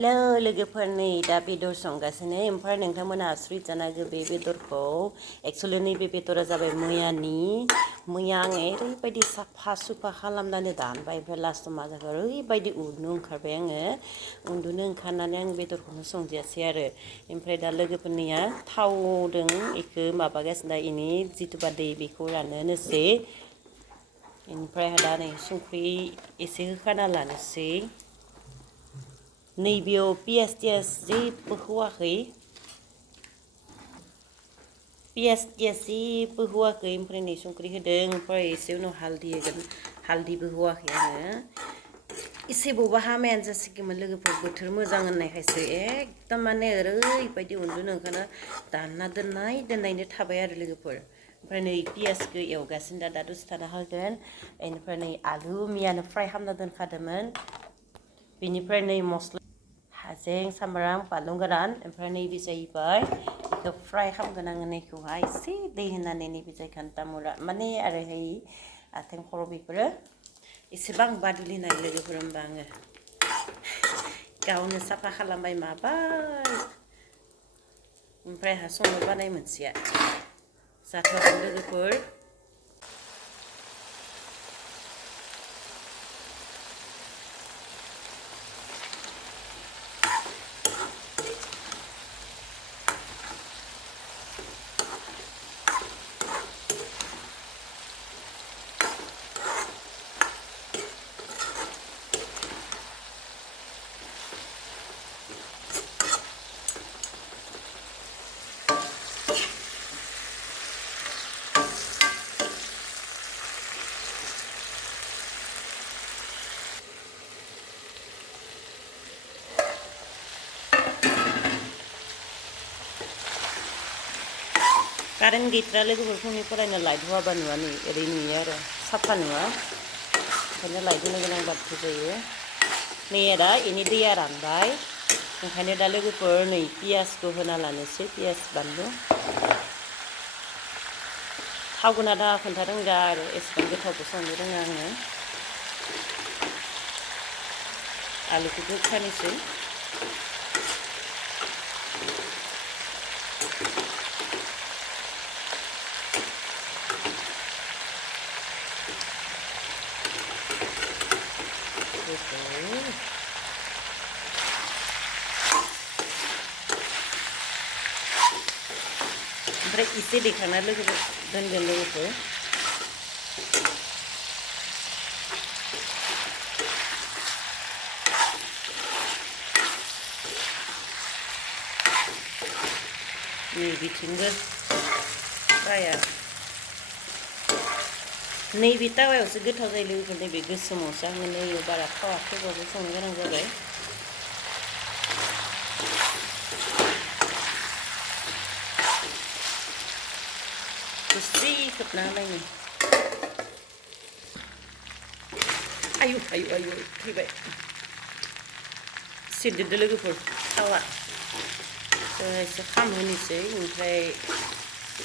लोगोफोरनि दा बेदर संगासिनो ओमफ्राय नोंथांमोना स्रिट जानांगौ बे बेदरखौ एक्सुवेलि नैबे बेदरा जाबाय मैया आङो ओरैबायदि साफा सुफा खालामनानै दानबाय ओमफ्राय लास्टआव मा जाखो ओरैबायदि उन्दुनो ओंखारबाय आङो उन्दुनो ओंखारनानै आं बेदरखौनो संजायासै आरो ओमफ्राय दा लोगोफोरनिया थावदों बेखौ माबागासिनो दा इनि जिथुबा दै बेखौ रानहोनोसै ओमफ्राय दा नै संख्रि एसे होखाना लानोसै नैबेयाव पियास टियास जेबो होआखै पियास टियास जेबो होआखै ओमफ्राय नै संख्रि होदों ओमफ्राय एसे उनाव हालदै होगोन हालदैबो होआखै आङो एसेबावबा हामायानो जासिगौमोन लोगोफोर बोथोर मोजां होननायखायसो एकदम माने ओरैबायदि उन्दुनो ओंखारना दानना दोननायनो थाबाय आरो लोगोफोर ओमफ्राय नै पियासखौ एवगासिनो दा दसे थाना होगोन बेनिफ्राय नै आलु मैयानो फ्राय खालामना दोनखादोंमोन बेनिफ्राय नै मस्ला हाजें सामब्राम बानलु गोरान ओमफ्राय नैबे जाहैबाय बेखौ फ्राय खालामगोन आङो नैखौहाय एसे दै होनानै नैबे जायगानि तामुरा माने आरोहाय आथिं खर' बेफोरो एसेबां बादुलिनाय लोगोफोर होमबा आङो गावनो साफा खालामबाय माबाय ओमफ्राय आंहा संनो बानाय मोनसेया जाथ'आखै लोगोफोर कारेन्ट गैथ्रा लोगोफोर फुंनि फरायनो लाइट होआबा नुवा नै ओरै नुयो आरो साफा नुवा ओंखायनो लाइट होनो गोनां बाध्य जायो नै दा इनि दैया रानबाय ओंखायनो दा लोगोफोर नै पियासखौ होना लानोसै पियास बानलु थाव होना दा खोन्थारोंगा आरो एसेबां गोथावबो संनो रोङा आङो आलुखौबो होखानोसै ओमफ्राय एसे दैखांना लोगोफोर दोनगोन लोगोफोर नै बिथिंबो फ्राया नैबे तावायावसो गोथाव जायो लोगोफोर नैबे गोसोमावसो आङो नैयाव बारा थावाखैबाबो संनो गोनां जाबाय गुस्रि खोबना होलायनो आयु थैबाय सिरदोदो लोगोफोर थावा एसे खामहोनोसै ओमफ्राय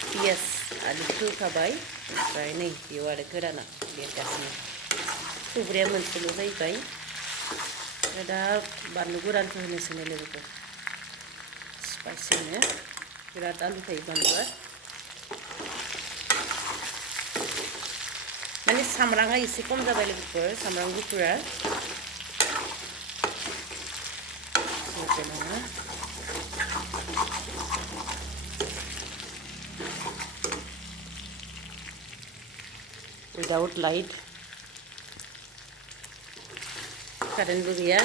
पियास आलुखौ होखाबाय ओमफ्राय नै बेयाव आरो गोराना बेरगासिनो संग्राया मोनसेल' जाहैबाय ओमफ्राय दा बानलु गोरानखौ होनोसै लोगोफोर स्पाइसिनो बिराद आलु थायो बानलुआ माने सामब्रामा एसे खम जाबाय लोगोफोर सामब्राम गुफुरा without light कारेन्टबो गैया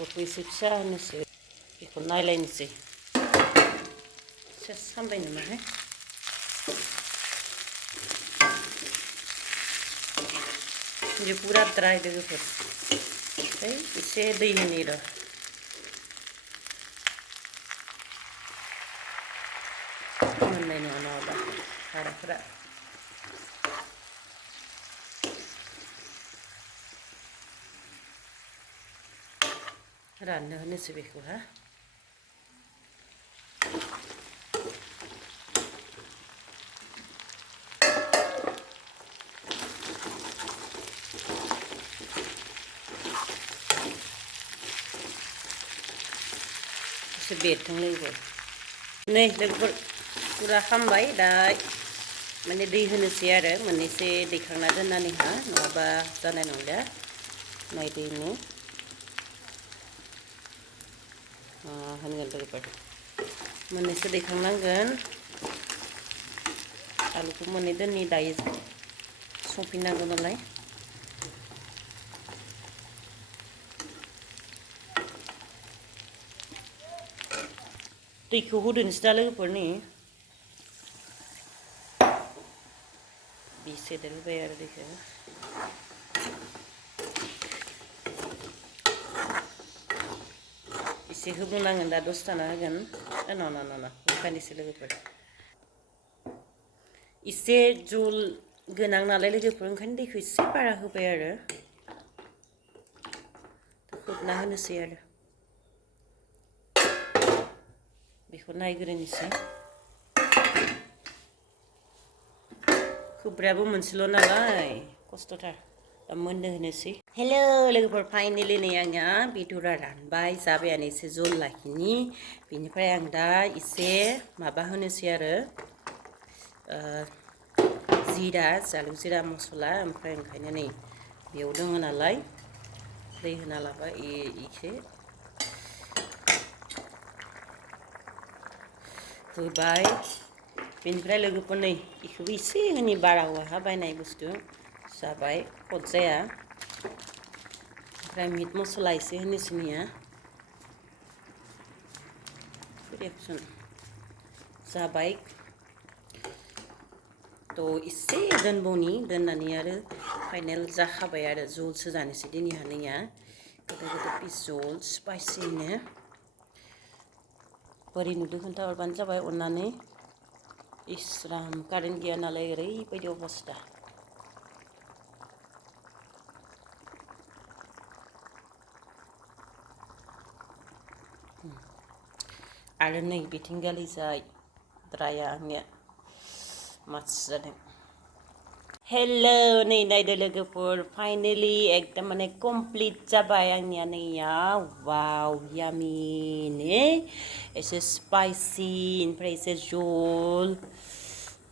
गथ' एसे फिसा होनोसै बेखौ नायलायनोसै सेस खामबाय नामाहाय ये पूरा ड्राई लोगोफोर ओमफ्राय एसे दै होनि र' मोननाय नङा नङाबा हाराफोरा राननो होनोसै बेखौ हा एसे बेरथों लोगोफोर नै लोगोफोर पूरा खामबाय दा माने दै होनोसै आरो मोननैसो दैखांना दोननानैहा नङाबा जानाय नंला नायदैनो होनगोन लोगोफोर मोननैसो दैखांनांगोन आलुखौ मोननै दोननि दायो संफिननांगौ नालाय दैखौ होदोनोसै दा लोगोफोर नै बेसे दोनबाय आरो दैखौ एसे होबावनांगोन दा दसे थाना होगोन न होखानोसै लोगोफोर एसे जल गोनां नालाय लोगोफोर ओंखायनो दैखौ एसे बारा होबाय आरो खोबना होनोसै आरो बेखौ नायग्रोनोसै खोबग्रायाबो मोनसेल' नालाय खस्थ'थार दा मोननो होनोसै हेलौ लोगोफोर फाइनेलि नै आंना बेदरा रानबाय जाबायानो एसे जल लाखिनि बेनिफ्राय आं दा एसे माबा होनोसै आरो जिरा जालुक जिरा मस्ला ओमफ्राय ओंखायनो नै बेयाव दङ नालाय दै होना लाबाय एसे होबाय बेनिफ्राय लोगोफोर नै बेखौबो एसे होनि बारा हौवाहा बायनाय बुस्थु जाबाय खद जाया ओमफ्राय मिट मस्ला एसे होनोसैनिया रिएक्सन जाबाय थ' एसे दोनबावनि दोननानै आरो फाइनेल जाखाबाय आरो जलसो जानोसै दिनै हानैया गोदो गोदो पिस जल स्पाइसिनो बोरै नुदों खोन्थाहरबानो जाबाय अननानै इस्राम कारेन्ट गैया नालाय ओरैबायदि अबस्था आरो नै बिथिंगालि जाय द्राया आंनिया मास जादों हेलौ नै नायदो लोगोफोर फाइनेलि एकदम माने कमप्लिट जाबाय आंनिया नैया वाव यामिनो एसे स्पाइसि ओमफ्राय एसे जल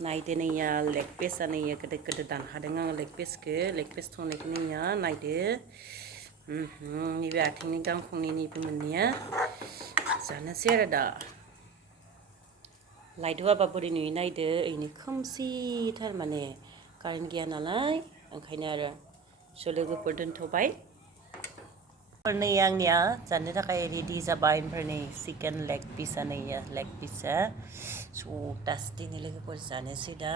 नायदो नैया लेग पिसआ नैया गोदो गोदो दानखादों आङो लेग पिस थावनायखौ नैया नायदो नैबे आथिंनि गांखंनि नैबे मोननैया जानोसै आरो दा लाइट होआबा बोरै नुयो नायदो ओरैनो खोमसिथार माने कारेन्ट गैया नालाय ओंखायनो आरो स' लोगोफोर दोनथ'बाय नै आंनिया जानो थाखाय रेडि जाबाय ओमफ्राय नै चिकेन लेग पिसआ नैया लेग पिसआ स' दास्टिनि लोगोफोर जानोसै दा